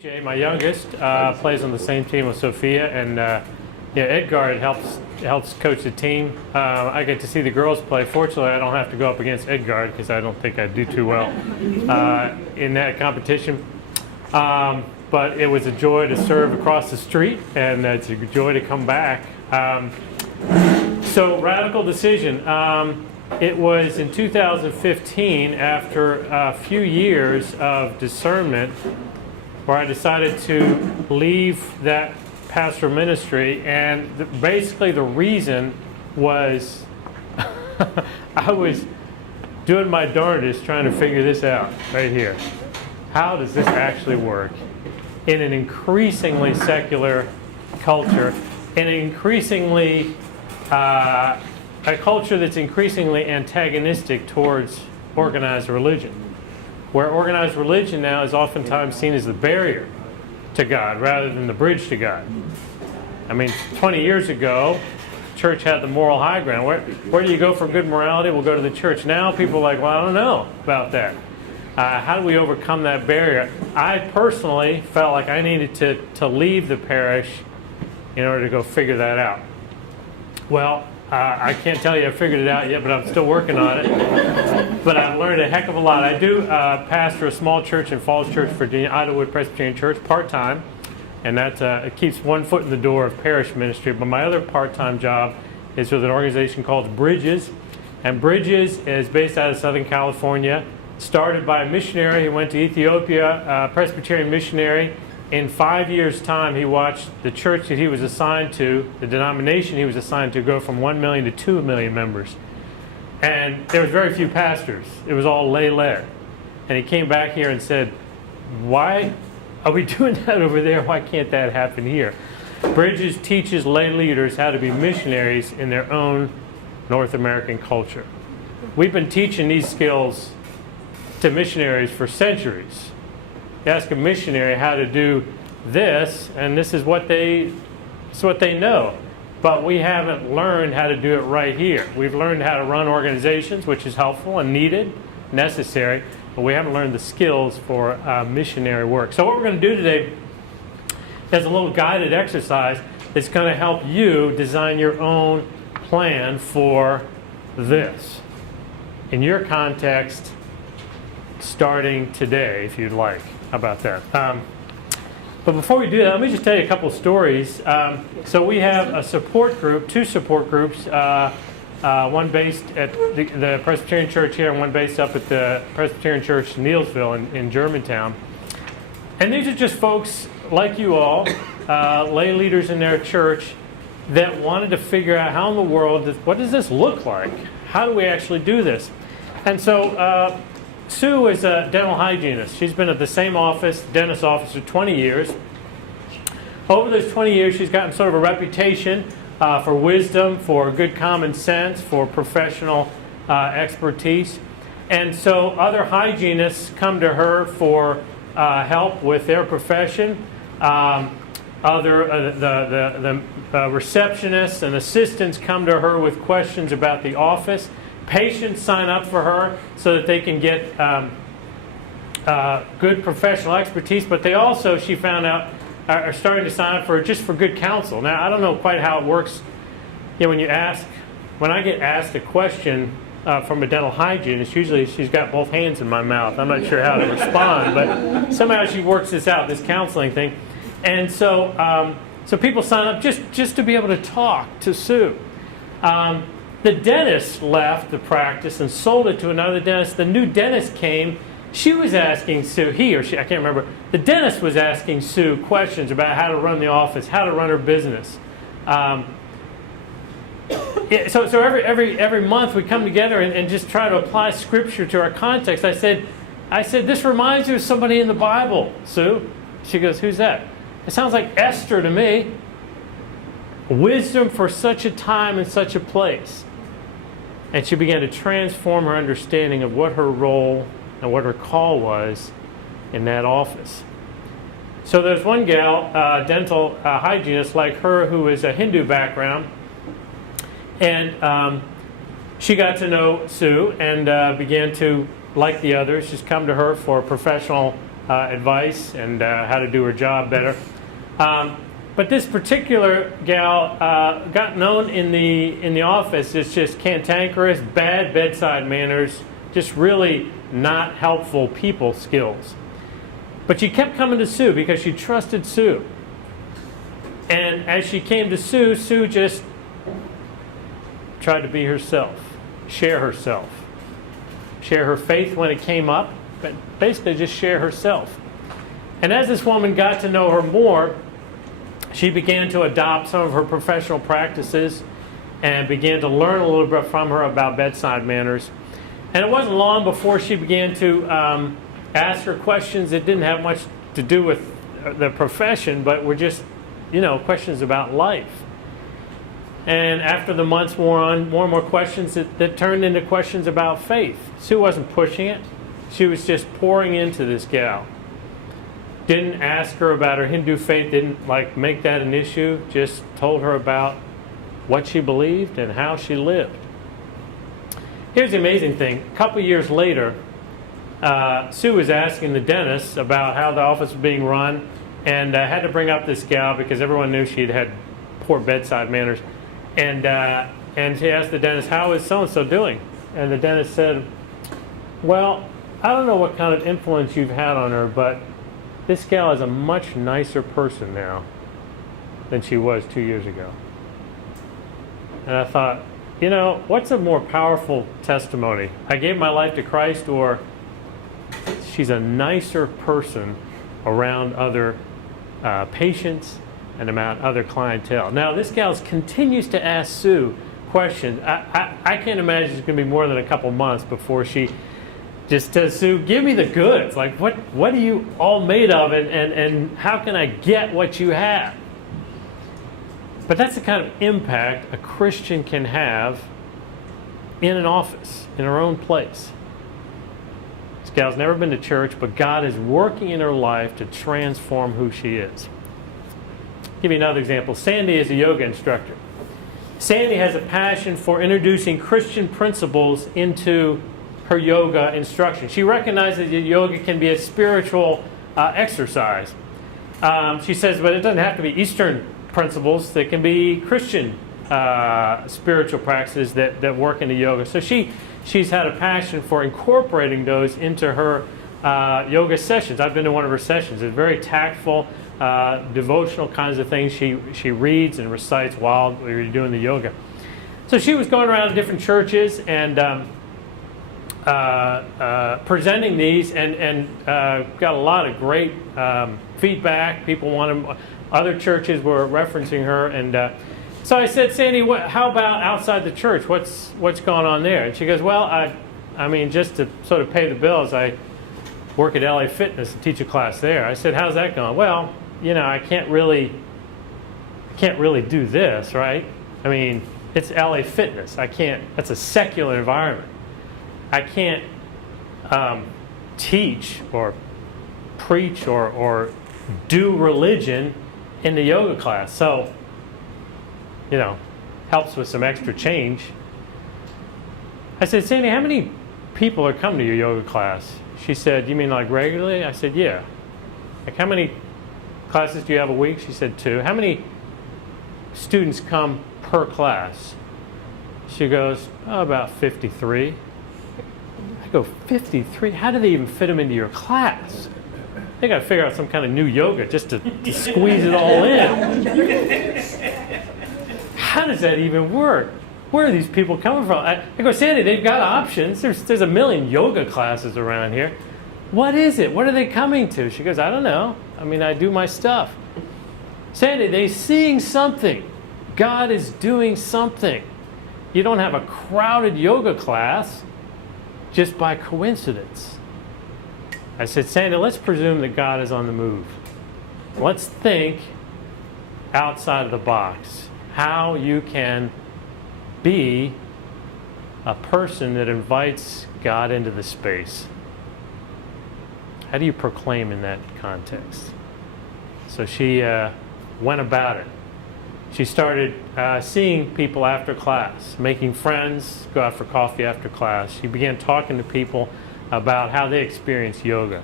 TJ, my youngest, plays on the same team with Sophia, and Edgard helps coach the team. I get to see the girls play. Fortunately, I don't have to go up against Edgard because I don't think I do too well in that competition. But it was a joy to serve across the street, and it's a joy to come back. So, radical decision. It was in 2015, after a few years of discernment, where I decided to leave that pastoral ministry, and basically the reason was I was doing my darndest trying to figure this out right here. How does this actually work in an increasingly secular culture, in an increasingly a culture that's increasingly antagonistic towards organized religion, where organized religion now is oftentimes seen as the barrier to God rather than the bridge to God. I mean, 20 years ago, church had the moral high ground. Where do you go for good morality? We'll go to the church. Now people are like, well, I don't know about that. How do we overcome that barrier? I personally felt like I needed to leave the parish in order to go figure that out. Well, I can't tell you I figured it out yet, but I'm still working on it. But I've learned a heck of a lot. I do pastor a small church in Falls Church, Virginia, Idlewood Presbyterian Church, part-time. And that it keeps one foot in the door of parish ministry. But my other part-time job is with an organization called Bridges. And Bridges is based out of Southern California, started by a missionary who went to Ethiopia, a Presbyterian missionary. In 5 years' time, he watched the church that he was assigned to, the denomination he was assigned to, go from 1 million to 2 million members. And there was very few pastors. It was all lay-led. And he came back here and said, why are we doing that over there? Why can't that happen here? Bridges teaches lay leaders how to be missionaries in their own North American culture. We've been teaching these skills to missionaries for centuries. You ask a missionary how to do this, and this is what they know. But we haven't learned how to do it right here. We've learned how to run organizations, which is helpful and needed, necessary, but we haven't learned the skills for missionary work. So what we're going to do today is a little guided exercise that's going to help you design your own plan for this in your context, starting today, if you'd like. How about that? But before we do that, let me just tell you a couple of stories. So we have a support group, two support groups, one based at the Presbyterian Church here and one based up at the Presbyterian Church Neilsville in Germantown. And these are just folks like you all, lay leaders in their church, that wanted to figure out how in the world, what does this look like? How do we actually do this? And so Sue is a dental hygienist. She's been at the same office, dentist office, for 20 years. Over those 20 years, she's gotten sort of a reputation for wisdom, for good common sense, for professional expertise. And so other hygienists come to her for help with their profession. The receptionists and assistants come to her with questions about the office. Patients sign up for her so that they can get good professional expertise, but they also, she found out, are starting to sign up for just for good counsel. Now, I don't know quite how it works. You know, when I get asked a question from a dental hygienist, usually she's got both hands in my mouth. I'm not sure how to respond, but somehow she works this out, this counseling thing. And so, so people sign up just to be able to talk to Sue. The dentist left the practice and sold it to another dentist. The new dentist came. She was asking Sue, he or she, I can't remember. The dentist was asking Sue questions about how to run the office, how to run her business. So every month we come together and just try to apply Scripture to our context. I said, this reminds you of somebody in the Bible, Sue. She goes, who's that? It sounds like Esther to me. Wisdom for such a time and such a place. And she began to transform her understanding of what her role and what her call was in that office. So there's one gal, dental hygienist like her, who is a Hindu background. And she got to know Sue and began to, like the others, just come to her for professional advice and how to do her job better. But this particular gal got known in the office as just cantankerous, bad bedside manners, just really not helpful people skills. But she kept coming to Sue because she trusted Sue. And as she came to Sue, Sue just tried to be herself, share her faith when it came up, but basically just share herself. And as this woman got to know her more, she began to adopt some of her professional practices and began to learn a little bit from her about bedside manners. And it wasn't long before she began to ask her questions that didn't have much to do with the profession, but were just, questions about life. And after the months wore on, more and more questions that turned into questions about faith. Sue wasn't pushing it. She was just pouring into this gal. Didn't ask her about her Hindu faith, didn't make that an issue, just told her about what she believed and how she lived. Here's the amazing thing. A couple years later, Sue was asking the dentist about how the office was being run, and had to bring up this gal because everyone knew she had poor bedside manners. And she asked the dentist, "How is so-and-so doing?" And the dentist said, "Well, I don't know what kind of influence you've had on her, but this gal is a much nicer person now than she was 2 years ago." And I thought, what's a more powerful testimony? I gave my life to Christ, or she's a nicer person around other patients and about other clientele. Now, this gal continues to ask Sue questions. I can't imagine it's going to be more than a couple months before she just says, "Sue, give me the goods. What are you all made of, and how can I get what you have?" But that's the kind of impact a Christian can have in an office, in her own place. This gal's never been to church, but God is working in her life to transform who she is. I'll give you another example. Sandy is a yoga instructor. Sandy has a passion for introducing Christian principles into her yoga instruction. She recognizes that yoga can be a spiritual exercise. She says, but it doesn't have to be Eastern principles. That can be Christian spiritual practices that work into yoga. So she's had a passion for incorporating those into her yoga sessions. I've been to one of her sessions. It's very tactful, devotional kinds of things she reads and recites while we were doing the yoga. So she was going around to different churches and presenting these, and got a lot of great feedback. People wanted, other churches were referencing her, and so I said, "Sandy, how about outside the church? What's going on there?" And she goes, "Well, I mean, just to sort of pay the bills, I work at LA Fitness and teach a class there." I said, "How's that going?" "Well, I can't really do this, right? I mean, it's LA Fitness. I can't. That's a secular environment. I can't teach or preach or do religion in the yoga class. So, helps with some extra change." I said, "Sandy, how many people are coming to your yoga class?" She said, "You mean regularly?" I said, "Yeah." "How many classes do you have a week?" She said, 2. "How many students come per class?" She goes, "About 53. I go, 53? How do they even fit them into your class? They got to figure out some kind of new yoga just to squeeze it all in. How does that even work? Where are these people coming from?" I go, "Sandy, they've got options. There's a million yoga classes around here. What is it? What are they coming to?" She goes, "I don't know. I mean, I do my stuff." "Sandy, they're seeing something. God is doing something. You don't have a crowded yoga class just by coincidence." I said, "Sandy, let's presume that God is on the move. Let's think outside of the box. How you can be a person that invites God into the space. How do you proclaim in that context?" So she went about it. She started seeing people after class, making friends, go out for coffee after class. She began talking to people about how they experience yoga.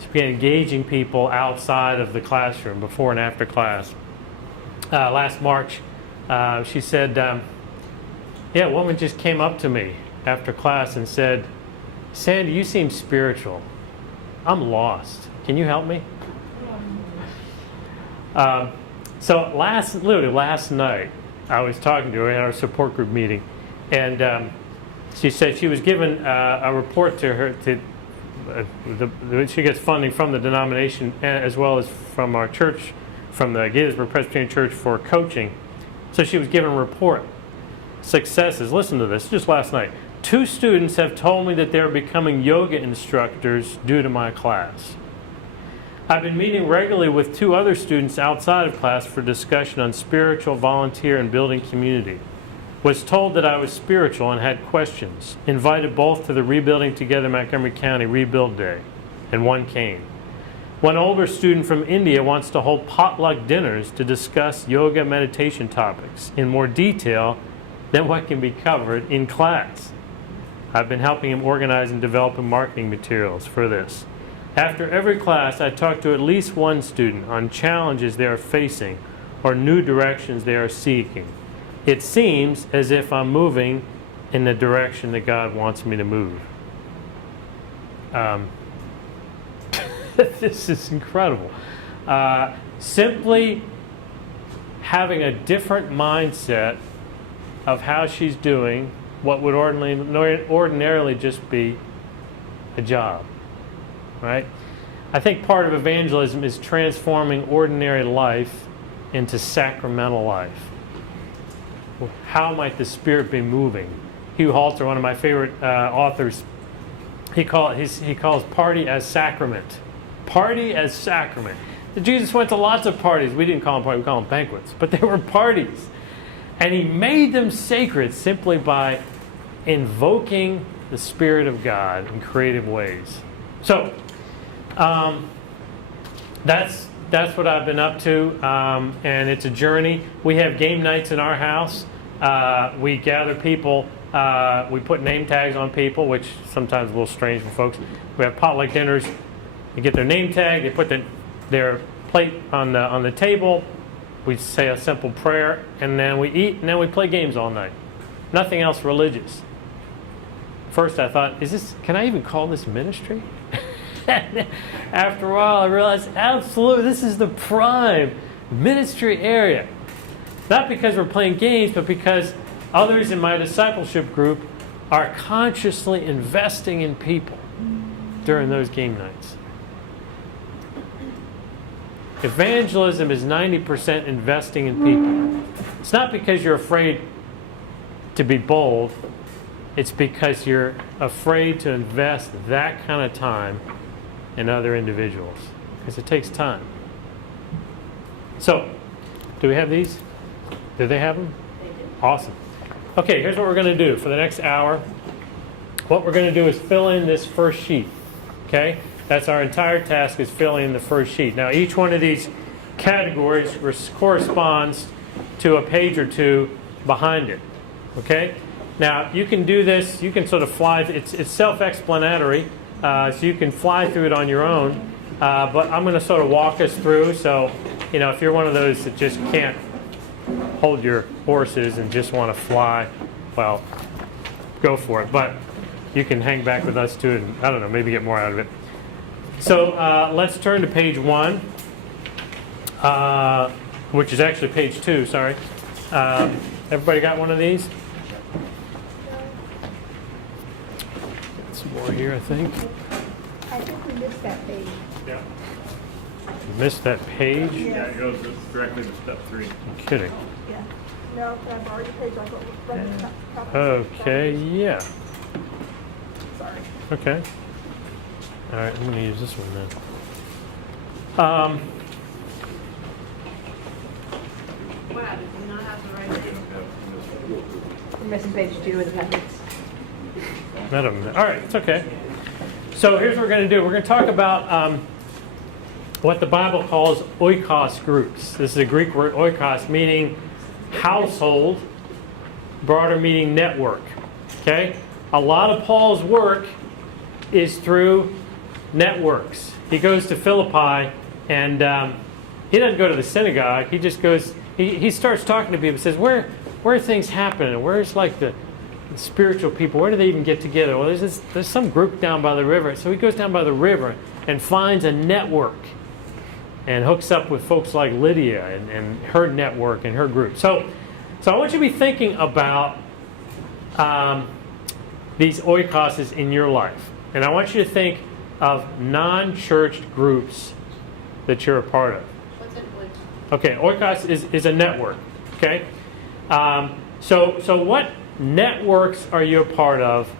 She began engaging people outside of the classroom, before and after class. Last March, she said, a woman just came up to me after class and said, "Sandy, you seem spiritual. I'm lost. Can you help me?" So literally last night, I was talking to her at our support group meeting, and she said she was given a report to her. She gets funding from the denomination as well as from our church, from the Gettysburg Presbyterian Church, for coaching. So she was given a report. Successes. Listen to this. Just last night, 2 students have told me that they're becoming yoga instructors due to my class. I've been meeting regularly with 2 other students outside of class for discussion on spiritual, volunteer, and building community. Was told that I was spiritual and had questions. Invited both to the Rebuilding Together Montgomery County Rebuild Day, and one came. One older student from India wants to hold potluck dinners to discuss yoga meditation topics in more detail than what can be covered in class. I've been helping him organize and develop marketing materials for this. After every class, I talk to at least one student on challenges they are facing or new directions they are seeking. It seems as if I'm moving in the direction that God wants me to move. This is incredible. Simply having a different mindset of how she's doing what would ordinarily just be a job, right? I think part of evangelism is transforming ordinary life into sacramental life. How might the Spirit be moving? Hugh Halter, one of my favorite authors, he calls party as sacrament. Party as sacrament. Jesus went to lots of parties. We didn't call them parties, we call them banquets. But they were parties. And he made them sacred simply by invoking the Spirit of God in creative ways. So, that's what I've been up to, and it's a journey. We have game nights in our house. We gather people. We put name tags on people, which sometimes is a little strange for folks. We have potluck dinners. They get their name tag. They put their plate on the table. We say a simple prayer, and then we eat, and then we play games all night. Nothing else religious. First, I thought, can I even call this ministry? After a while, I realized, absolutely, this is the prime ministry area. Not because we're playing games, but because others in my discipleship group are consciously investing in people during those game nights. Evangelism is 90% investing in people. It's not because you're afraid to be bold. It's because you're afraid to invest that kind of time in other individuals. Because it takes time. So, do we have these? Do they have them? They do. Awesome. Okay, here's what we're going to do for the next hour. What we're going to do is fill in this first sheet. Okay? That's our entire task, is filling in the first sheet. Now, each one of these categories corresponds to a page or two behind it. Okay? Now, you can do this. You can sort of fly. It's self-explanatory, so you can fly through it on your own. But I'm going to sort of walk us through. So, if you're one of those that just can't hold your horses and just want to fly, well, go for it. But you can hang back with us too, and I don't know, maybe get more out of it. So let's turn to page 1, which is actually page 2, sorry. Everybody got one of these? Got some more here, I think. I think we missed that page. Yeah. You missed that page? Yeah, it goes directly to step 3. I'm kidding. Yeah. No, I've already page I thought was right at the top. Okay, yeah. Sorry. Okay. All right, I'm going to use this one then. Wow, did you not have the right name? We're missing page 2 of the appendix. All right, it's okay. So here's what we're going to do. We're going to talk about what the Bible calls oikos groups. This is a Greek word, oikos, meaning household, broader meaning network. Okay? A lot of Paul's work is through networks. he goes to Philippi, and he doesn't go to the synagogue. He just goes. He starts talking to people. Says, where are things happening? Where's like the spiritual people? Where do they even get together? Well, there's some group down by the river. So he goes down by the river and finds a network and hooks up with folks like Lydia and her network and her group. So I want you to be thinking about these oikoses in your life. And I want you to think of non-churched groups that you're a part of. What's an oikos? Okay, oikos is a network. Okay? So what networks are you a part of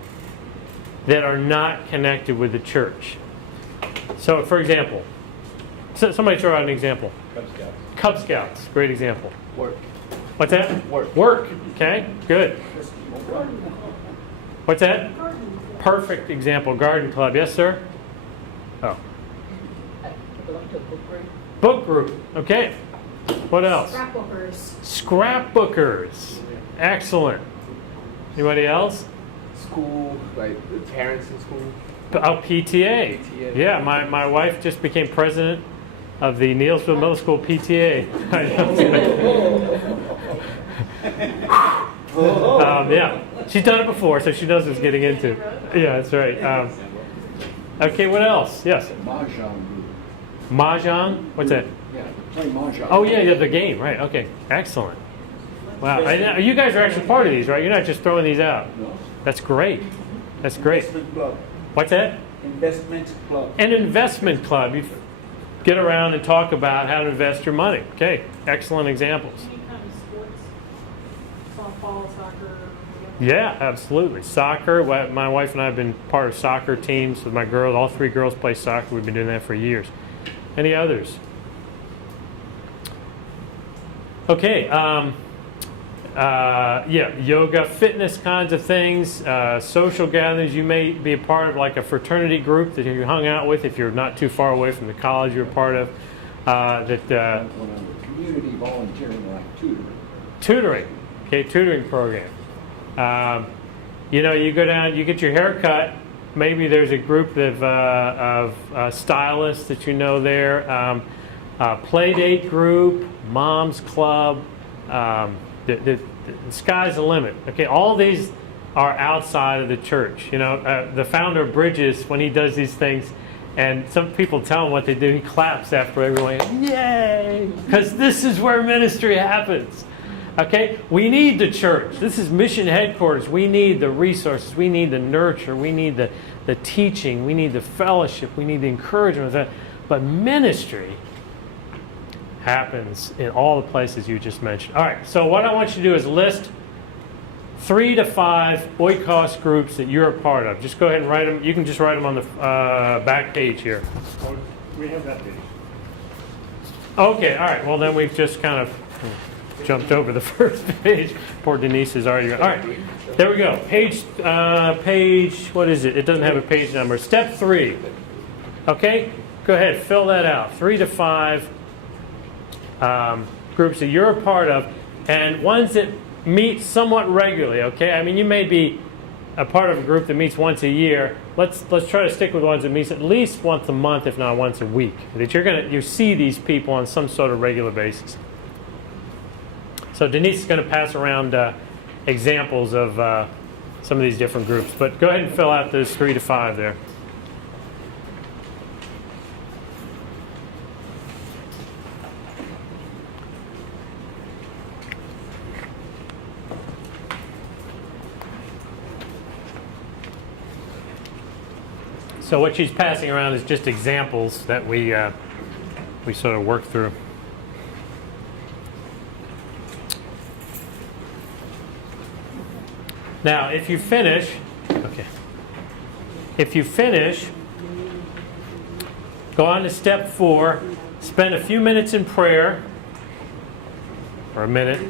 that are not connected with the church? So, for example, somebody throw out an example. Cub Scouts. Cub Scouts, great example. Work. What's that? Work. Work. Okay, good. What's that? Perfect example. Garden Club. Yes, sir? Oh. Book group. Okay. What else? Scrapbookers. Scrapbookers. Excellent. Anybody else? School, like the parents in school. Oh, PTA. PTA. Yeah, my wife just became president of the Neilsville Middle School PTA. Yeah, she's done it before, so she knows what it's getting into. Yeah, that's right. Okay, what else? Yes. Mahjong group. Mahjong? What's that? Yeah, play Mahjong. Oh, yeah, the game, right. Okay, excellent. Wow, and you guys are actually part of these, right? You're not just throwing these out. No. That's great. That's great. Investment club. What's that? Investment club. An investment club. You get around and talk about how to invest your money. Okay, excellent examples. Any kind of sports, softball, soccer. Yeah, absolutely. Soccer. My wife and I have been part of soccer teams with my girls. All three girls play soccer. We've been doing that for years. Any others? Okay. Yeah, yoga, fitness kinds of things, social gatherings. You may be a part of like a fraternity group that you hung out with if you're not too far away from the college you're a part of. Community volunteering, like Tutoring. Okay, tutoring program. You go down, you get your hair cut. Maybe there's a group of stylists that you know there. Play date group, mom's club. The sky's the limit. Okay, all these are outside of the church. The founder of Bridges, when he does these things, and some people tell him what they do, he claps after everyone. Yay! Because this is where ministry happens. Okay, we need the church. This is mission headquarters. We need the resources. We need the nurture. We need the teaching. We need the fellowship. We need the encouragement. But ministry happens in all the places you just mentioned. All right, so what I want you to do is list 3 to 5 oikos groups that you're a part of. Just go ahead and write them. You can just write them on the back page here. Oh, we have that page. Okay, all right. Well, then we've just kind of jumped over the first page. Poor Denise is already. All right, there we go. Page. What is it? It doesn't have a page number. Step 3. Okay, go ahead. Fill that out. 3 to 5 groups that you're a part of, and ones that meet somewhat regularly. Okay, I mean you may be a part of a group that meets once a year. Let's try to stick with ones that meets at least once a month, if not once a week. That you see these people on some sort of regular basis. So Denise is going to pass around examples of some of these different groups, but go ahead and fill out those 3 to 5 there. So what she's passing around is just examples that we sort of work through. Now, if you finish, go on to step 4. Spend a few minutes in prayer, or a minute.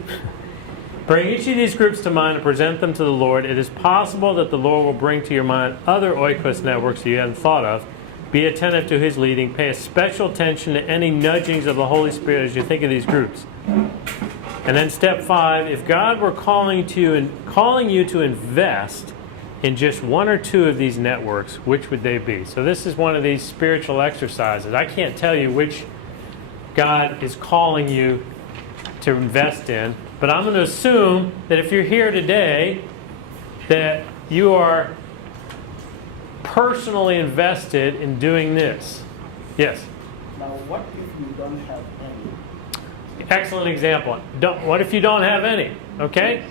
Bring each of these groups to mind and present them to the Lord. It is possible that the Lord will bring to your mind other oikos networks that you hadn't thought of. Be attentive to His leading. Pay a special attention to any nudgings of the Holy Spirit as you think of these groups. And then step 5, if God were calling you to invest in just one or two of these networks, which would they be? So this is one of these spiritual exercises. I can't tell you which God is calling you to invest in, but I'm going to assume that if you're here today, that you are personally invested in doing this. Yes? Now, what if you don't have any? Excellent example. What if you don't have any? Okay?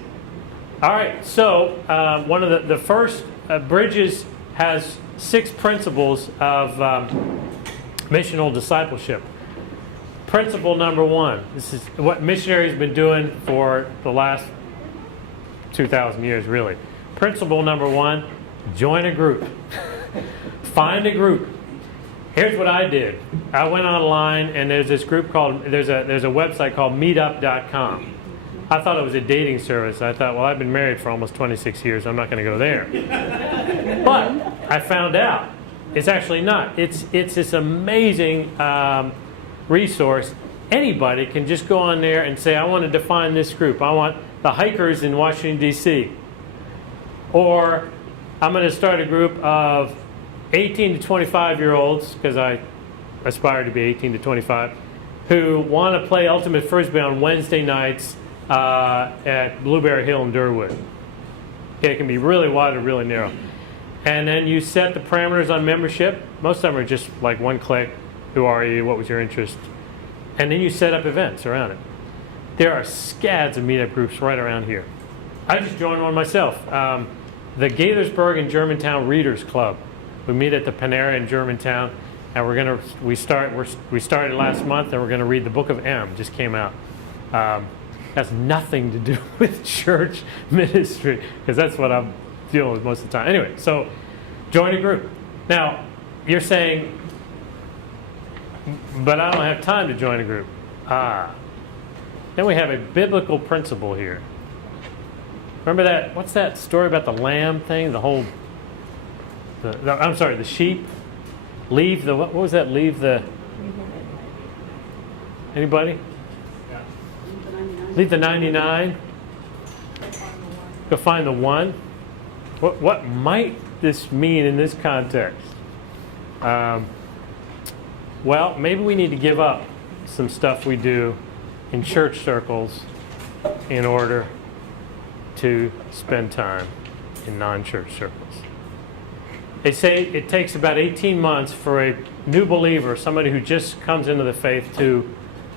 All right. So one of the first, Bridges has 6 principles of missional discipleship. Principle number 1. This is what missionaries have been doing for the last 2,000 years, really. Principle number 1, join a group. Find a group. Here's what I did. I went online, and there's this group called, there's a website called meetup.com. I thought it was a dating service. I thought, well, I've been married for almost 26 years. I'm not going to go there. But I found out it's actually not. It's this amazing resource. Anybody can just go on there and say, I want to define this group. I want the hikers in Washington, D.C. Or I'm going to start a group of 18 to 25-year-olds, because I aspire to be 18 to 25, who want to play Ultimate Frisbee on Wednesday nights at Blueberry Hill in Durwood. Okay, it can be really wide or really narrow. And then you set the parameters on membership. Most of them are just like one click. Who are you? What was your interest? And then you set up events around it. There are scads of meetup groups right around here. I just joined one myself. The Gaithersburg and Germantown Readers Club. We meet at the Panera in Germantown, and we started last month, and we're going to read the Book of M. Just came out. Has nothing to do with church ministry, because that's what I'm dealing with most of the time. Anyway, so join a group. Now, you're saying, but I don't have time to join a group. Then we have a biblical principle here. Remember that? What's that story about the lamb thing? The sheep. Leave the, what was that? Leave the, anybody? Leave the 99. Go find the one. What might this mean in this context? Well, maybe we need to give up some stuff we do in church circles in order to spend time in non-church circles. They say it takes about 18 months for a new believer, somebody who just comes into the faith, to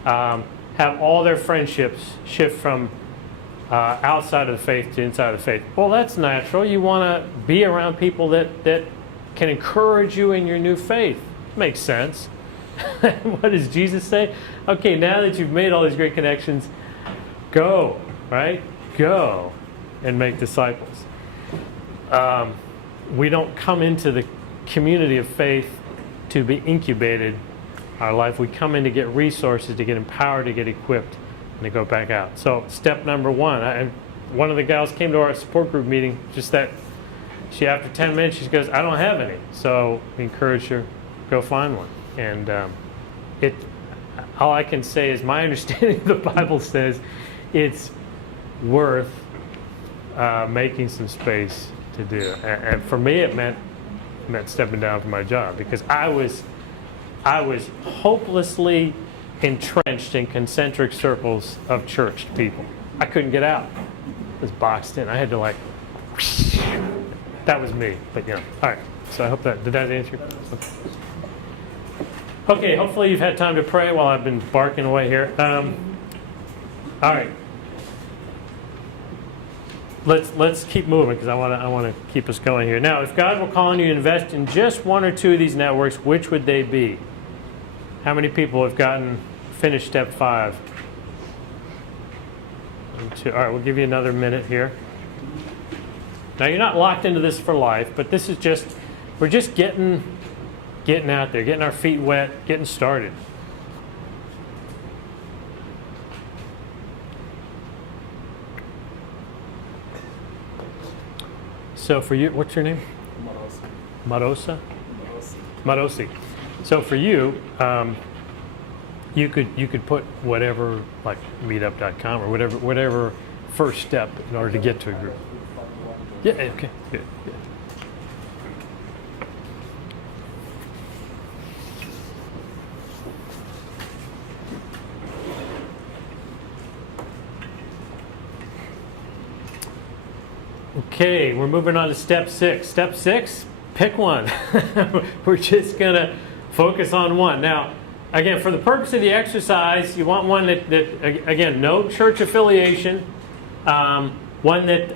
have all their friendships shift from outside of the faith to inside of the faith. Well, that's natural. You want to be around people that can encourage you in your new faith. Makes sense. What does Jesus say? Okay, now that you've made all these great connections, go, right? Go and make disciples. We don't come into the community of faith to be incubated our life. We come in to get resources, to get empowered, to get equipped, and to go back out. So step number 1. One of the gals came to our support group meeting, just that she, after 10 minutes, she goes, I don't have any. So we encourage her, go find one. And all I can say is my understanding of the Bible says it's worth making some space to do. And for me, it meant stepping down from my job, because I was hopelessly entrenched in concentric circles of church people. I couldn't get out. I was boxed in. I had to that was me. But yeah. All right. So I hope did that answer? Okay. Hopefully you've had time to pray while I've been barking away here. All right. Let's keep moving, because I want to keep us going here. Now, if God were calling you to invest in just one or two of these networks, which would they be? How many people have finished step 5? 1, 2. All right, we'll give you another minute here. Now, you're not locked into this for life, but this is we're just getting out there, getting our feet wet, getting started. So for you, what's your name? Marosa. Marosi. So for you, you could put whatever, like meetup.com or whatever first step in order to get to a group. Yeah. Okay. Good. Okay, we're moving on to step 6. Step 6, pick one. We're just going to focus on one. Now, again, for the purpose of the exercise, you want one that again, no church affiliation, one that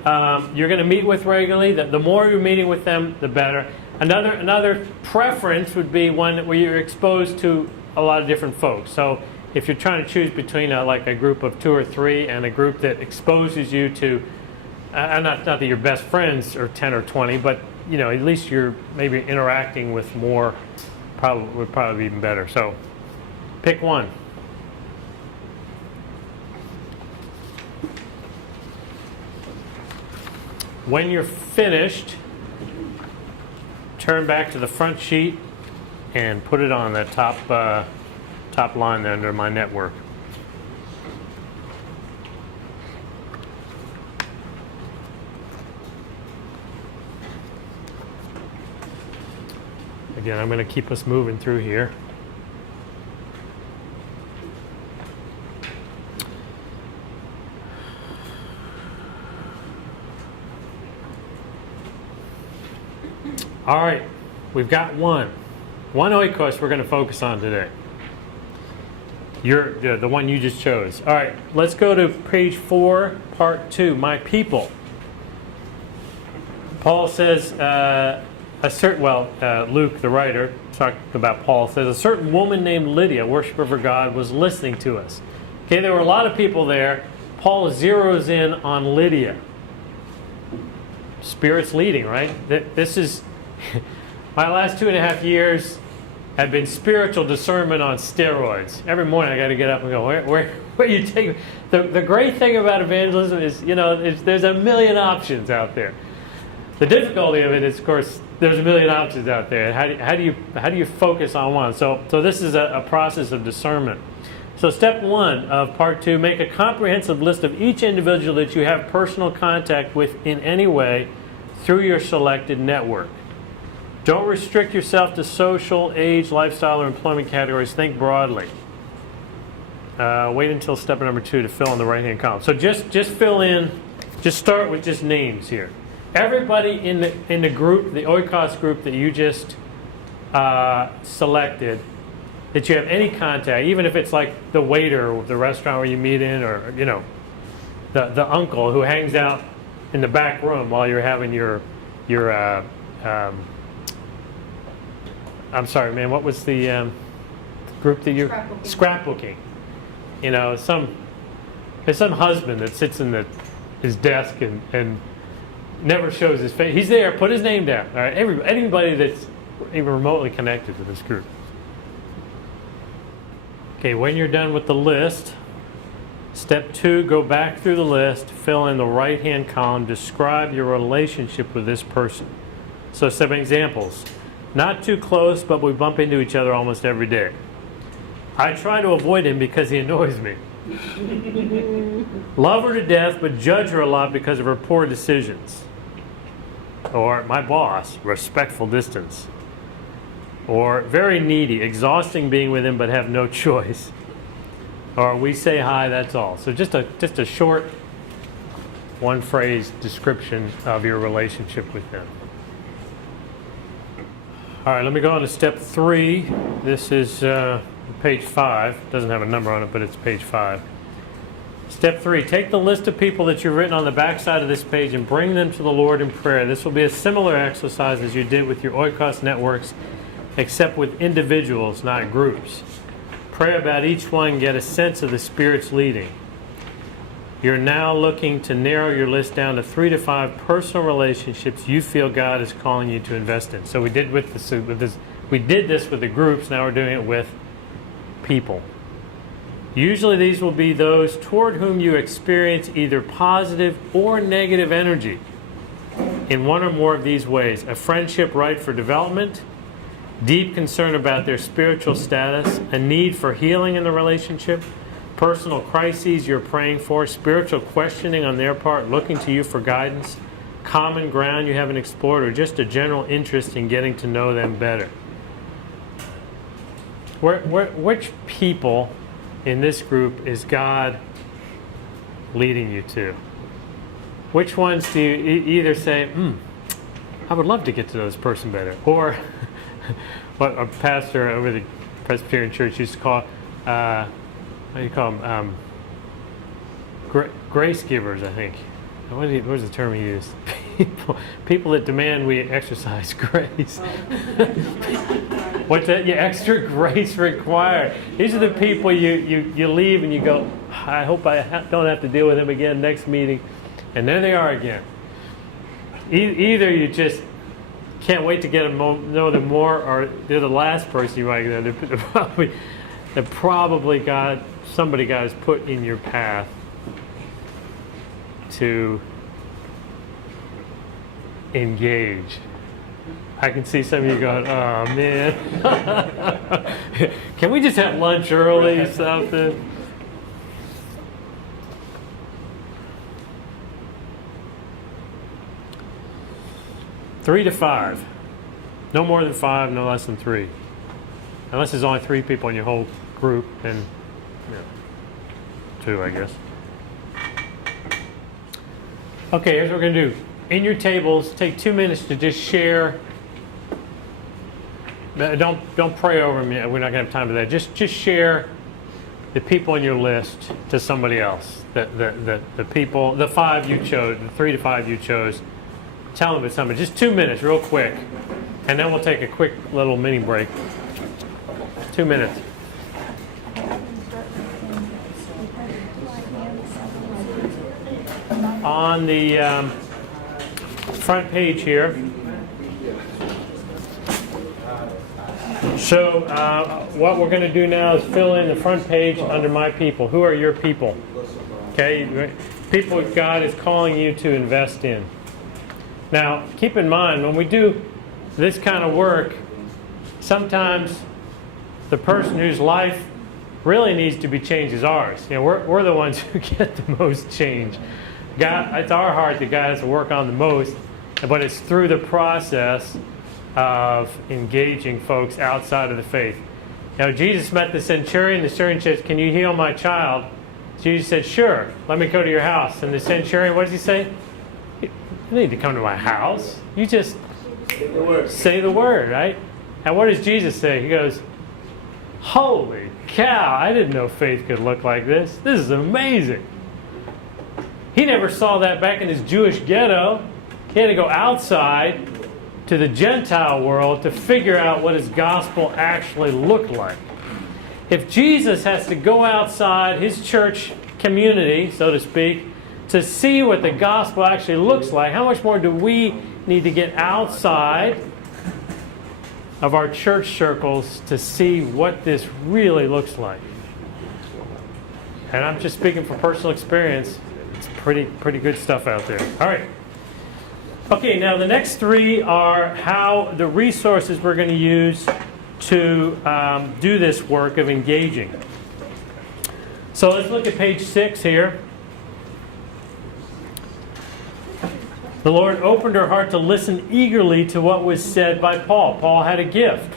you're going to meet with regularly. The more you're meeting with them, the better. Another preference would be one where you're exposed to a lot of different folks. So if you're trying to choose between like a group of 2 or 3 and a group that exposes you to, not that your best friends are 10 or 20, but at least you're maybe interacting with more, would probably be even better. So pick one. When you're finished, turn back to the front sheet and put it on the top line there under my network. Again, I'm going to keep us moving through here. All right, we've got one oikos we're going to focus on today. You're the one you just chose. All right, let's go to page 4, part 2, my people. Paul says, Luke, the writer, talking about Paul, says, a certain woman named Lydia, worshiper of her God, was listening to us. Okay, there were a lot of people there. Paul zeroes in on Lydia. Spirit's leading, right? This is... My last 2.5 years have been spiritual discernment on steroids. Every morning I got to get up and go, where are you taking? The great thing about evangelism is, there's a million options out there. The difficulty of it is, of course, there's a million options out there. How do you focus on one? So this is a process of discernment. So step 1 of part 2, make a comprehensive list of each individual that you have personal contact with in any way through your selected network. Don't restrict yourself to social, age, lifestyle, or employment categories. Think broadly. Wait until step number 2 to fill in the right-hand column. So just fill in, just start with just names here. Everybody in the group, the oikos group that you just selected, that you have any contact, even if it's like the waiter of the restaurant where you meet in, or the uncle who hangs out in the back room while you're having your I'm sorry, man. What was the group that you scrapbooking? There's some husband that sits in his desk and never shows his face. He's there. Put his name down. All right, anybody that's even remotely connected to this group. Okay, when you're done with the list, step 2, go back through the list, fill in the right-hand column, describe your relationship with this person. So some examples. Not too close, but we bump into each other almost every day. I try to avoid him because he annoys me. Love her to death, but judge her a lot because of her poor decisions. Or my boss, respectful distance. Or very needy, exhausting being with him, but have no choice. Or we say hi, that's all. So just a short, one-phrase description of your relationship with them. All right, let me go on to step 3. This is page 5. Doesn't have a number on it, but it's page 5. Step 3, take the list of people that you've written on the back side of this page and bring them to the Lord in prayer. This will be a similar exercise as you did with your oikos networks, except with individuals, not groups. Pray about each one, get a sense of the Spirit's leading. You're now looking to narrow your list down to 3 to 5 personal relationships you feel God is calling you to invest in. So we did this with the groups. Now we're doing it with people. Usually these will be those toward whom you experience either positive or negative energy in one or more of these ways. A friendship ripe for development, deep concern about their spiritual status, a need for healing in the relationship, personal crises you're praying for, spiritual questioning on their part, looking to you for guidance, common ground you haven't explored, or just a general interest in getting to know them better. Which people in this group is God leading you to? which ones do you either say, I would love to get to know this person better, or what a pastor over the Presbyterian Church used to call, what do you call them? Grace givers, I think. What was the term he used? People that demand we exercise grace. What's that? Yeah, extra grace required. These are the people you leave and you go, I hope I don't have to deal with them again next meeting. And there they are again. Either you just can't wait to get to know them more, or they're the last person you might get to know. They're probably somebody God has put in your path to engage. I can see some of you going, oh man. Can we just have lunch early or something? Three to five. No more than 5, no less than 3. Unless there's only 3 people in your whole group, then 2, I guess. Okay, here's what we're going to do. In your tables, take 2 minutes to just share. Don't pray over them yet. We're not going to have time for that. Just share the people on your list to somebody else. The people, the 5 you chose, the 3 to 5 you chose. Tell them it's somebody. Just 2 minutes, real quick. And then we'll take a quick little mini break. 2 minutes. On the front page here. So what we're going to do now is fill in the front page under my people. Who are your people? Okay, people God is calling you to invest in. Now, keep in mind, when we do this kind of work, sometimes the person whose life really needs to be changed is ours. You know, we're the ones who get the most change. God, it's our heart that God has to work on the most, but it's through the process of engaging folks outside of the faith. Now, Jesus met the centurion says, can you heal my child? Jesus said, sure, let me go to your house. And the centurion, what does he say? You need to come to my house. You just say the word, right? And what does Jesus say? He goes, holy cow, I didn't know faith could look like this. This is amazing. He never saw that back in his Jewish ghetto. He had to go outside to the Gentile world to figure out what his gospel actually looked like. If Jesus has to go outside his church community, so to speak, to see what the gospel actually looks like, how much more do we need to get outside of our church circles to see what this really looks like? And I'm just speaking from personal experience. It's pretty good stuff out there. All right. Okay, now the next 3 are how the resources we're going to use to do this work of engaging. So let's look at page 6 here. The Lord opened her heart to listen eagerly to what was said by Paul. Paul had a gift.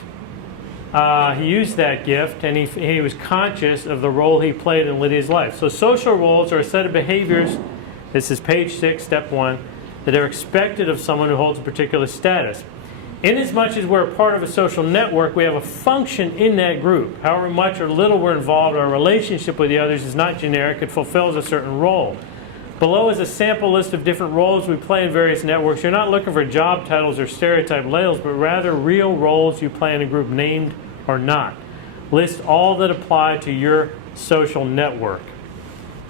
He used that gift, and he was conscious of the role he played in Lydia's life. So social roles are a set of behaviors, this is page 6, step 1, that are expected of someone who holds a particular status. Inasmuch as we're a part of a social network, we have a function in that group. However much or little we're involved, our relationship with the others is not generic. It fulfills a certain role. Below is a sample list of different roles we play in various networks. You're not looking for job titles or stereotype labels, but rather real roles you play in a group, named or not. List all that apply to your social network.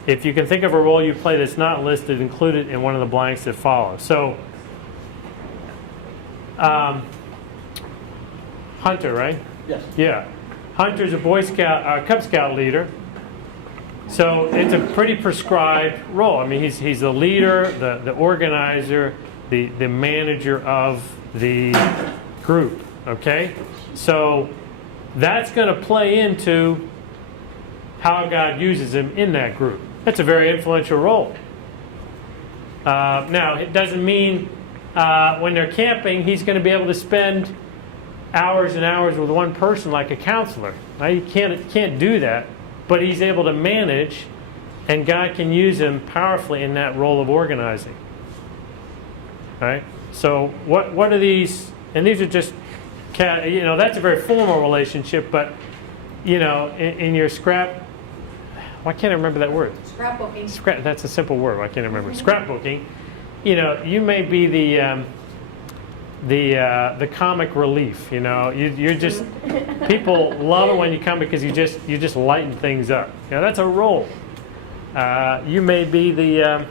If you can think of a role you play that's not listed, include it in one of the blanks that follow. So, Hunter, right? Yes. Yeah. Hunter's a Boy Scout, Cub Scout leader. So it's a pretty prescribed role. I mean, he's the leader, the organizer, the manager of the group. Okay? So that's going to play into how God uses him in that group. That's a very influential role. Now, it doesn't mean when they're camping, he's going to be able to spend hours and hours with one person like a counselor. Right? You can't do that. But he's able to manage, and God can use him powerfully in that role of organizing. right? So what are these? And these are just, that's a very formal relationship, but, in your scrap, why can't I remember that word? Scrapbooking. That's a simple word. I can't remember. Scrapbooking. You may be the comic relief. You're just, people love it when you come because you just lighten things up. That's a role. You may be the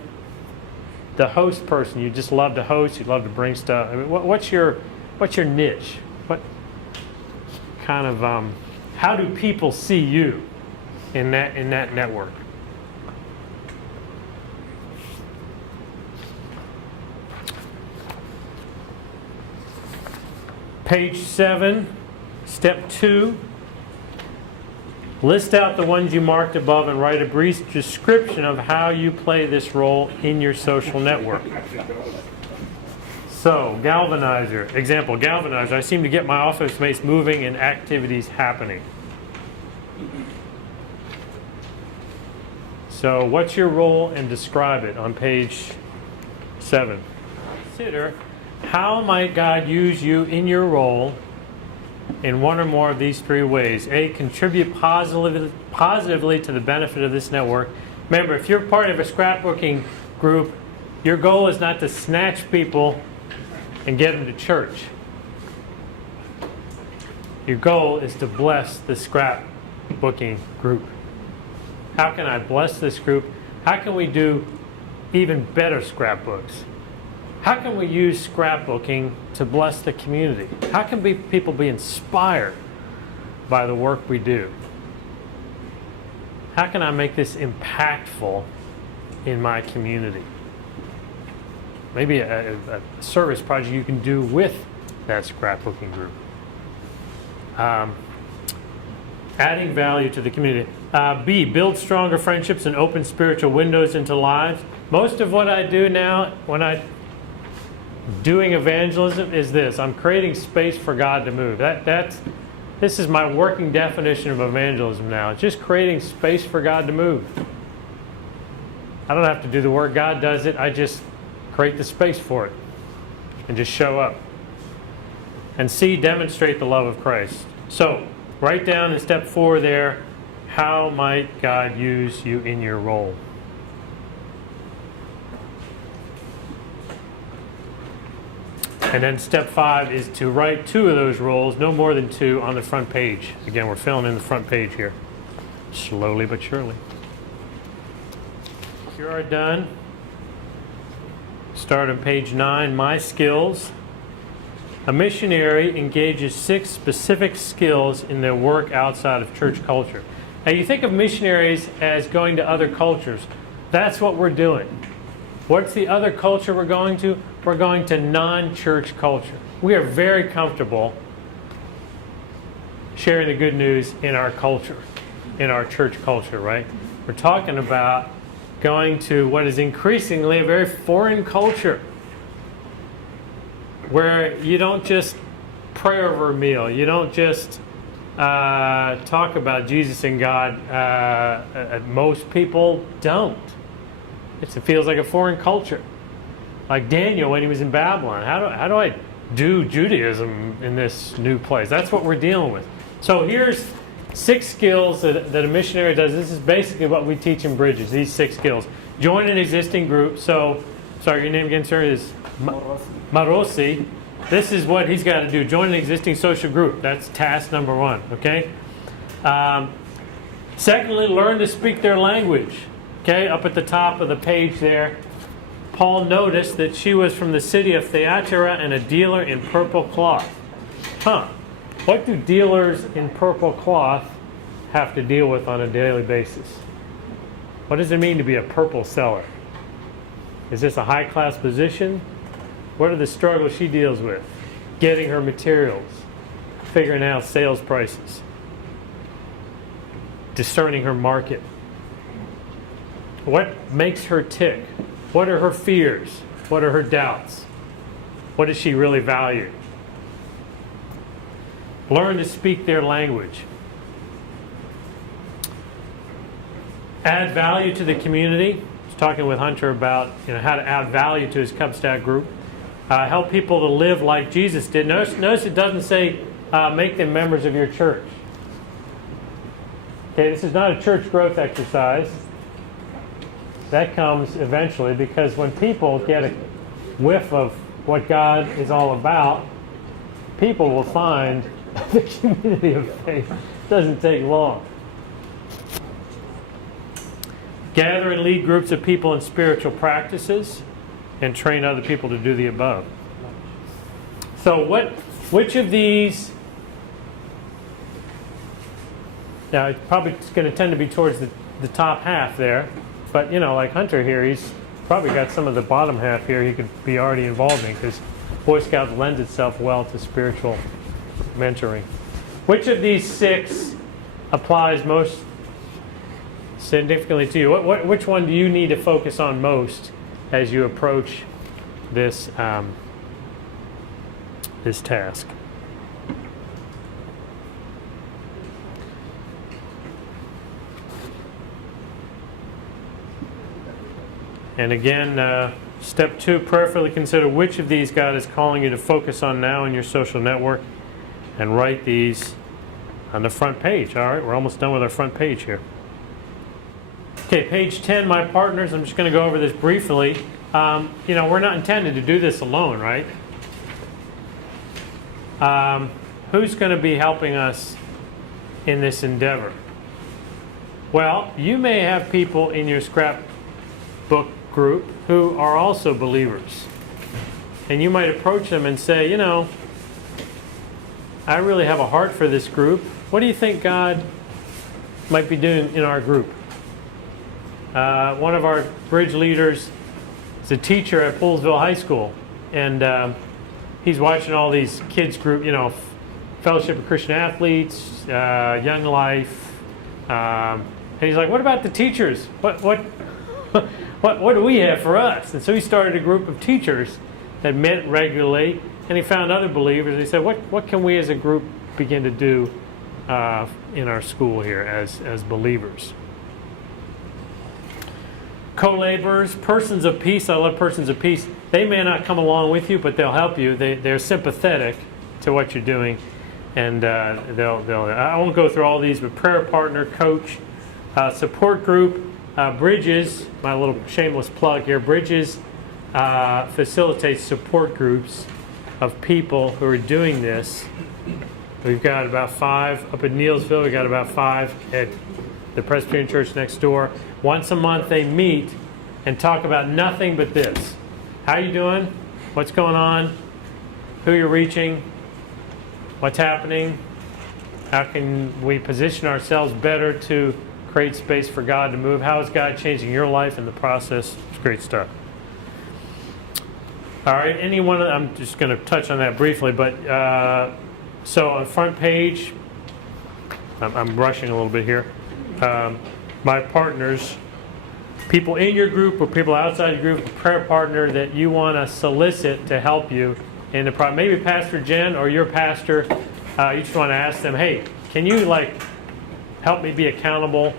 host person. You just love to host. You love to bring stuff. I mean, what's your niche? What kind of how do people see you in that network? Page 7, step 2. List out the ones you marked above and write a brief description of how you play this role in your social network. So, galvanizer. Example, galvanizer. I seem to get my office mates moving and activities happening. So, what's your role and describe it on page 7. Consider, how might God use you in your role in one or more of these 3 ways? A, contribute positively to the benefit of this network. Remember, if you're part of a scrapbooking group, your goal is not to snatch people and get them to church. Your goal is to bless the scrapbooking group. How can I bless this group? How can we do even better scrapbooks? How can we use scrapbooking to bless the community? How can people be inspired by the work we do? How can I make this impactful in my community? Maybe a service project you can do with that scrapbooking group. Adding value to the community. B, build stronger friendships and open spiritual windows into lives. Most of what I do now when I'm doing evangelism is this. I'm creating space for God to move. This is my working definition of evangelism now. It's just creating space for God to move. I don't have to do the work. God does it. I just create the space for it and just show up. And C, demonstrate the love of Christ. So, write down in step 4 there, how might God use you in your role? And then step 5 is to write 2 of those roles, no more than 2, on the front page. Again, we're filling in the front page here. Slowly but surely. You are done. Start on page 9, My Skills. A missionary engages 6 specific skills in their work outside of church culture. Now, you think of missionaries as going to other cultures. That's what we're doing. What's the other culture we're going to? We're going to non-church culture. We are very comfortable sharing the good news in our culture, in our church culture, right? We're talking about going to what is increasingly a very foreign culture, where you don't just pray over a meal. You don't just talk about Jesus and God. Most people don't. It feels like a foreign culture. Like Daniel when he was in Babylon. How do I do Judaism in this new place? That's what we're dealing with. So here's 6 skills that a missionary does. This is basically what we teach in Bridges, these 6 skills. Join an existing group. So, sorry, your name again, sir, is Marosi. This is what he's got to do. Join an existing social group. That's task number 1, okay? Secondly, learn to speak their language. Okay, up at the top of the page there, Paul noticed that she was from the city of Thyatira and a dealer in purple cloth. What do dealers in purple cloth have to deal with on a daily basis? What does it mean to be a purple seller? Is this a high-class position? What are the struggles she deals with? Getting her materials, figuring out sales prices, discerning her market. What makes her tick? What are her fears? What are her doubts? What does she really value? Learn to speak their language. Add value to the community. I was talking with Hunter about how to add value to his Cub Scout group. Help people to live like Jesus did. Notice it doesn't say make them members of your church. Okay, this is not a church growth exercise. That comes eventually, because when people get a whiff of what God is all about, people will find the community of faith. It doesn't take long. Gather and lead groups of people in spiritual practices and train other people to do the above. So which of these, now it's probably going to tend to be towards the top half there, but like Hunter here, he's probably got some of the bottom half here he could be already involved in, because Boy Scouts lends itself well to spiritual mentoring. Which of these 6 applies most significantly to you? Which one do you need to focus on most as you approach this this task? And again, step 2, prayerfully consider which of these God is calling you to focus on now in your social network, and write these on the front page. All right, we're almost done with our front page here. Okay, page 10, my partners. I'm just going to go over this briefly. We're not intended to do this alone, right? Who's going to be helping us in this endeavor? Well, you may have people in your scrapbook group who are also believers. And you might approach them and say, I really have a heart for this group. What do you think God might be doing in our group? One of our bridge leaders is a teacher at Poolsville High School, and he's watching all these kids group, Fellowship of Christian Athletes, Young Life, and he's like, "What about the teachers? What do we have for us?" And so he started a group of teachers that met regularly, and he found other believers. And he said, "What can we as a group begin to do in our school here as believers?" Co-laborers, persons of peace. I love persons of peace. They may not come along with you, but they'll help you. They're sympathetic to what you're doing, and they'll. I won't go through all these, but prayer partner, coach, support group, Bridges. My little shameless plug here. Bridges facilitates support groups of people who are doing this. We've got about 5 up in Neilsville. We've got about 5 at the Presbyterian Church next door. Once a month they meet and talk about nothing but this. How you doing? What's going on? Who you're reaching? What's happening? How can we position ourselves better to create space for God to move? How is God changing your life in the process? It's great stuff. All right, I'm just going to touch on that briefly, but so on the front page, I'm rushing a little bit here. My partners, people in your group or people outside your group, a prayer partner that you want to solicit to help you in the process. Maybe Pastor Jen or your pastor, you just want to ask them, hey, can you help me be accountable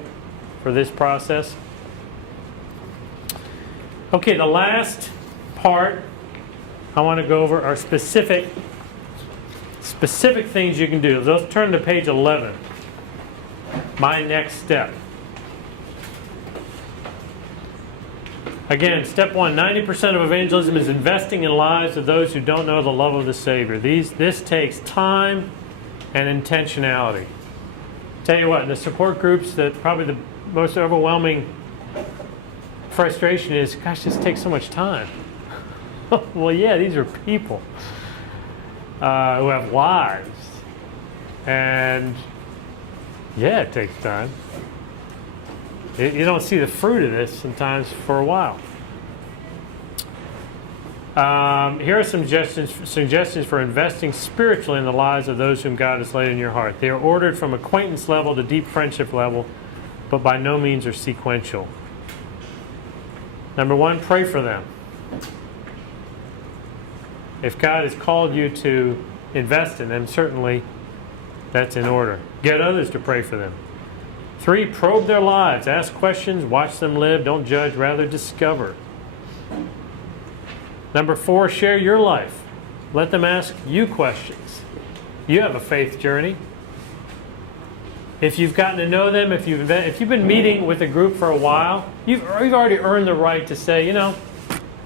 for this process? Okay, the last part I want to go over are specific things you can do. Let's turn to page 11. My next step. Again, step 1, 90% of evangelism is investing in lives of those who don't know the love of the Savior. This takes time and intentionality. Tell you what, in the support groups, that probably the most overwhelming frustration is, gosh, this takes so much time. Well, yeah, these are people who have lives. And yeah, it takes time. You don't see the fruit of this sometimes for a while. Here are some suggestions for investing spiritually in the lives of those whom God has laid in your heart. They are ordered from acquaintance level to deep friendship level, but by no means are sequential. Number 1, pray for them. If God has called you to invest in them, certainly that's in order. Get others to pray for them. 3, probe their lives. Ask questions, watch them live. Don't judge, rather discover. Number 4, share your life. Let them ask you questions. You have a faith journey. If you've gotten to know them, if you've been meeting with a group for a while, you've already earned the right to say, you know,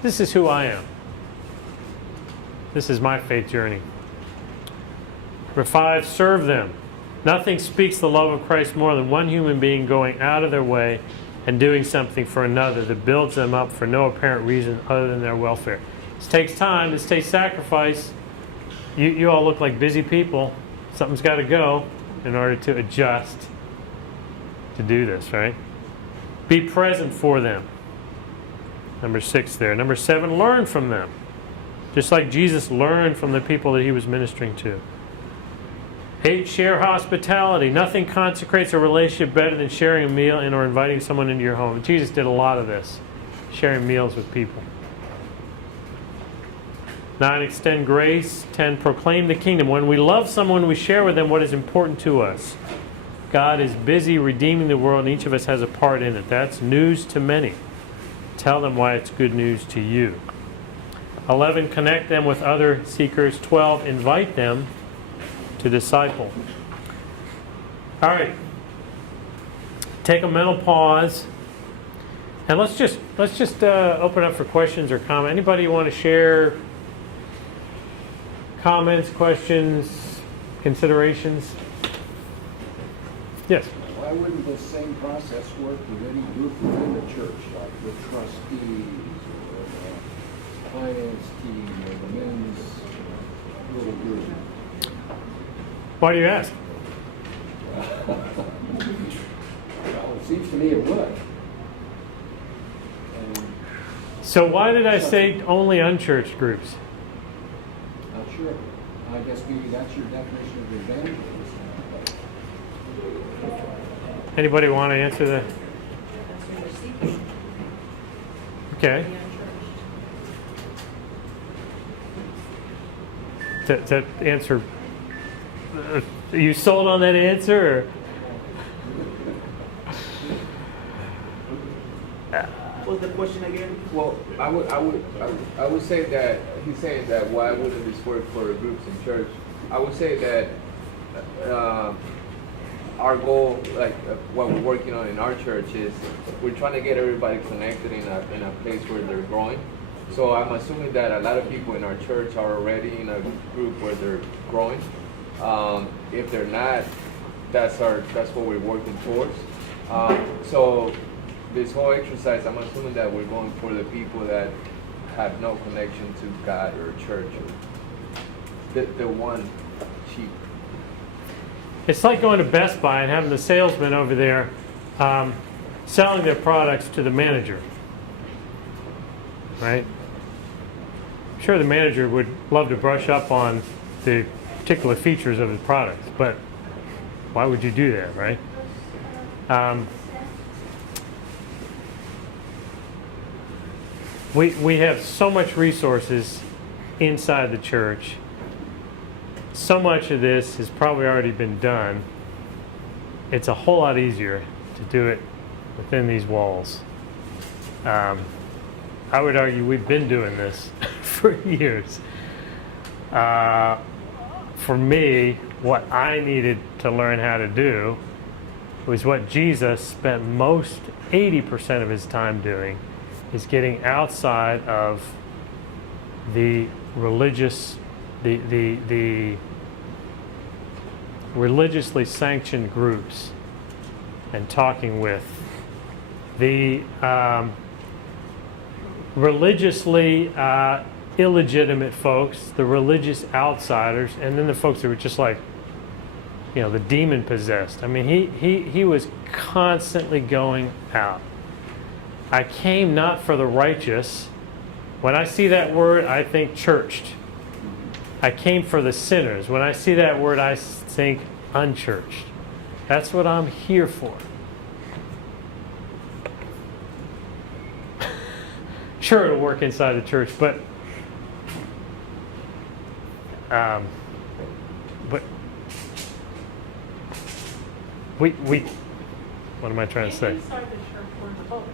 this is who I am. This is my faith journey. Number 5, serve them. Nothing speaks the love of Christ more than one human being going out of their way and doing something for another that builds them up for no apparent reason other than their welfare. This takes time. This takes sacrifice. You all look like busy people. Something's got to go in order to adjust to do this, right? Be present for them. Number 6 there. Number 7, learn from them. Just like Jesus learned from the people that he was ministering to. 8, share hospitality. Nothing consecrates a relationship better than sharing a meal and or inviting someone into your home. Jesus did a lot of this, sharing meals with people. 9, extend grace. 10, proclaim the kingdom. When we love someone, we share with them what is important to us. God is busy redeeming the world, and each of us has a part in it. That's news to many. Tell them why it's good news to you. 11, connect them with other seekers. 12, invite them to disciple. All right. Take a mental pause. And let's just open up for questions or comments. Anybody want to share comments, questions, considerations? Yes. Why wouldn't the same process work with any group within the church, like the trustees or the finance team or the men's little group? Why do you ask? Well, it seems to me it would. So why did I say only unchurched groups? Not sure. I guess maybe that's your definition of evangelism. Anybody want to answer that? That's who you're seeking. Okay. The unchurched. That answer. You sold on that answer? Or? What's the question again? Well, I would say that he's saying that why wouldn't this work for groups in church? I would say that our goal, like what we're working on in our church, is we're trying to get everybody connected in a place where they're growing. So I'm assuming that a lot of people in our church are already in a group where they're growing. If they're not, that's what we're working towards. So this whole exercise, I'm assuming that we're going for the people that have no connection to God or church, or the one sheep. It's like going to Best Buy and having the salesman over there selling their products to the manager. Right? I'm sure the manager would love to brush up on the particular features of the products, but why would you do that, right? We have so much resources inside the church. So much of this has probably already been done. It's a whole lot easier to do it within these walls. I would argue we've been doing this for years. For me, what I needed to learn how to do was what Jesus spent most 80% of his time doing, is getting outside of the religious, the religiously sanctioned groups and talking with the religiously illegitimate folks, the religious outsiders, and then the folks that were just like, you know, the demon possessed. I mean, he was constantly going out. I came not for the righteous. When I see that word, I think churched. I came for the sinners. When I see that word, I think unchurched. That's what I'm here for. Sure, it'll work inside the church, but we what am I trying to say? Inside the church, we're in the boat.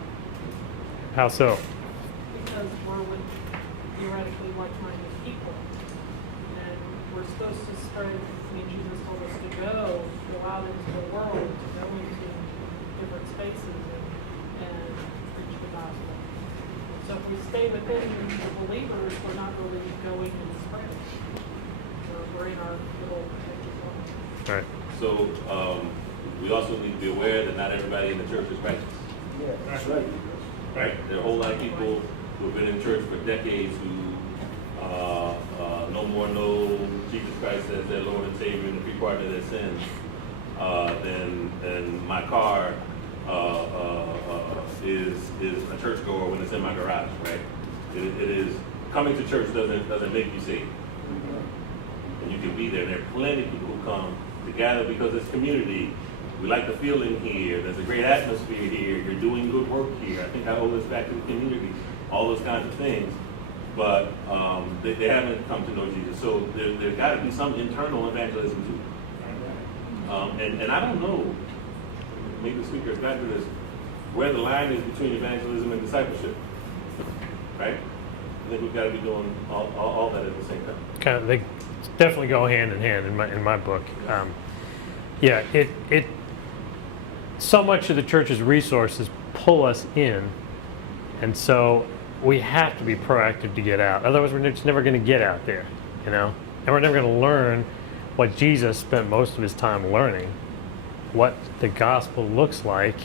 How so? Because we're with theoretically like-minded people. And we're supposed to spread, Jesus told us to go out into the world, to go into different spaces and preach the gospel. So if we stay within the believers, we're not really going and spreading. We're in our little churches. Right. So we also need to be aware that not everybody in the church is righteous. Yeah, that's right. Right? There are a whole lot of people who have been in church for decades who no more know Jesus Christ as their Lord and Savior and the free pardon of their sins than my car is a churchgoer when it's in my garage, right? It is coming to church doesn't make you saved. And you can be there. And there are plenty of people who come to gather because it's community. We like the feeling here. There's a great atmosphere here. You're doing good work here. I think I owe this back to the community. All those kinds of things. But they haven't come to know Jesus. So there's got to be some internal evangelism too. And I don't know, maybe the speaker has gotten to this, where the line is between evangelism and discipleship. Right? I think we've got to be doing all that at the same time. Kind of, they definitely go hand in hand in my book. Yeah, it so much of the church's resources pull us in, and so we have to be proactive to get out. Otherwise, we're just never going to get out there, you know, and we're never going to learn what Jesus spent most of his time learning, what the gospel looks like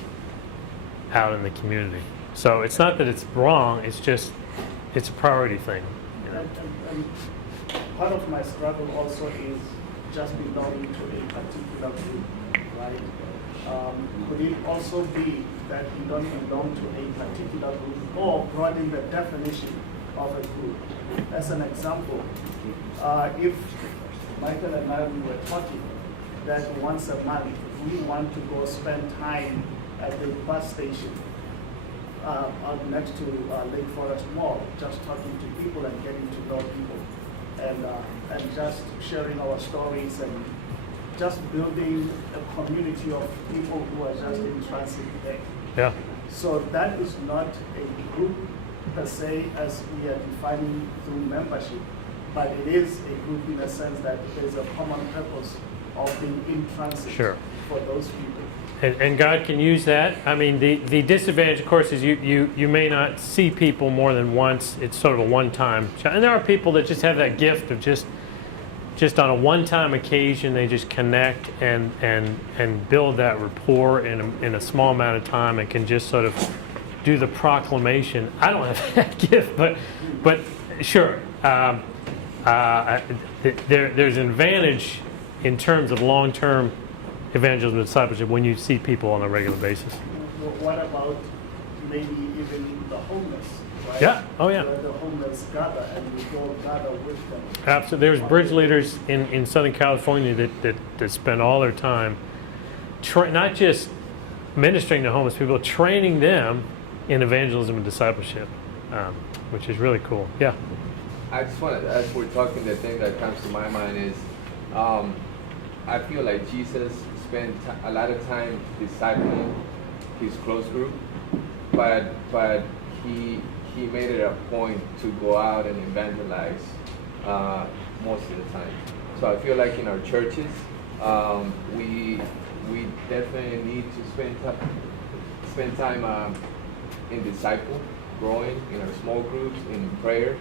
out in the community. So it's not that it's wrong; it's just it's a priority thing. You know? And part of my struggle also is just belonging to a particular group, right? Could it also be that you don't belong to a particular group, or broaden the definition of a group? As an example, if Michael and I were talking that once a month we want to go spend time at the bus station out next to Lake Forest Mall, just talking to people and getting to know people, and just sharing our stories and just building a community of people who are just in transit there. Yeah. So that is not a group per se as we are defining through membership, but it is a group in the sense that there's a common purpose of being in transit Sure. for those people. And God can use that. I mean, the disadvantage, of course, is you may not see people more than once. It's sort of a one-time. And there are people that just have that gift of just on a one-time occasion, they just connect and build that rapport in a small amount of time and can just sort of do the proclamation. I don't have that gift, but sure. There's an advantage in terms of long-term evangelism and discipleship when you see people on a regular basis. What about maybe even the homeless, right? Yeah. Oh, yeah. Where the homeless gather and we go gather with them. Absolutely. There's bridge leaders in Southern California that spend all their time not just ministering to homeless people, training them in evangelism and discipleship, which is really cool. Yeah. I just want to, as we're talking, the thing that comes to my mind is, I feel like Jesus spent a lot of time discipling his close group, but he made it a point to go out and evangelize most of the time. So I feel like in our churches, we definitely need to spend time in disciple, growing in our small groups, in prayer.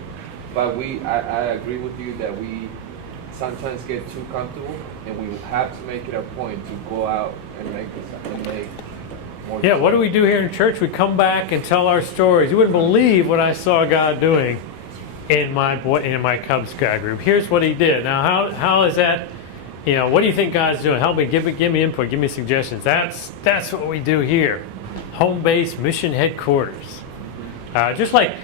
But I agree with you that we sometimes get too comfortable, and we have to make it a point to go out and make more. Yeah, what do we do here in church? We come back and tell our stories. You wouldn't believe what I saw God doing in my Cub Scout group. Here's what he did. Now, how is that? You know, what do you think God's doing? Help me, give me input, give me suggestions. That's what we do here. Home base mission headquarters. Just like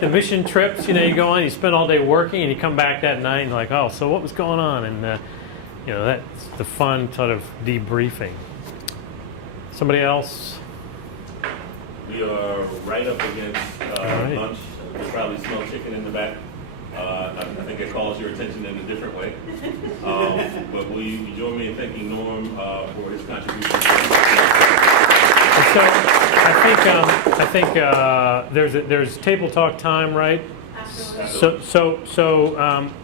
the mission trips, you know, you go on, you spend all day working, and you come back that night and like, oh, so what was going on? And you know, that's the fun sort of debriefing. Somebody else? We are right up against lunch. You probably smell chicken in the back. I think it calls your attention in a different way. But will you join me in thanking Norm for his contribution? And so I think there's table talk time, right?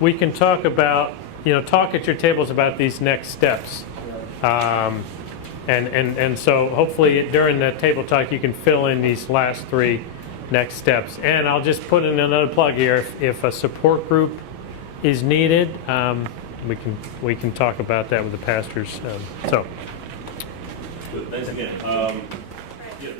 We can talk about, talk at your tables about these next steps. And so hopefully during the table talk you can fill in these last 3 next steps. And I'll just put in another plug here. If a support group is needed, we can talk about that with the pastors. Good. Thanks again. Yeah,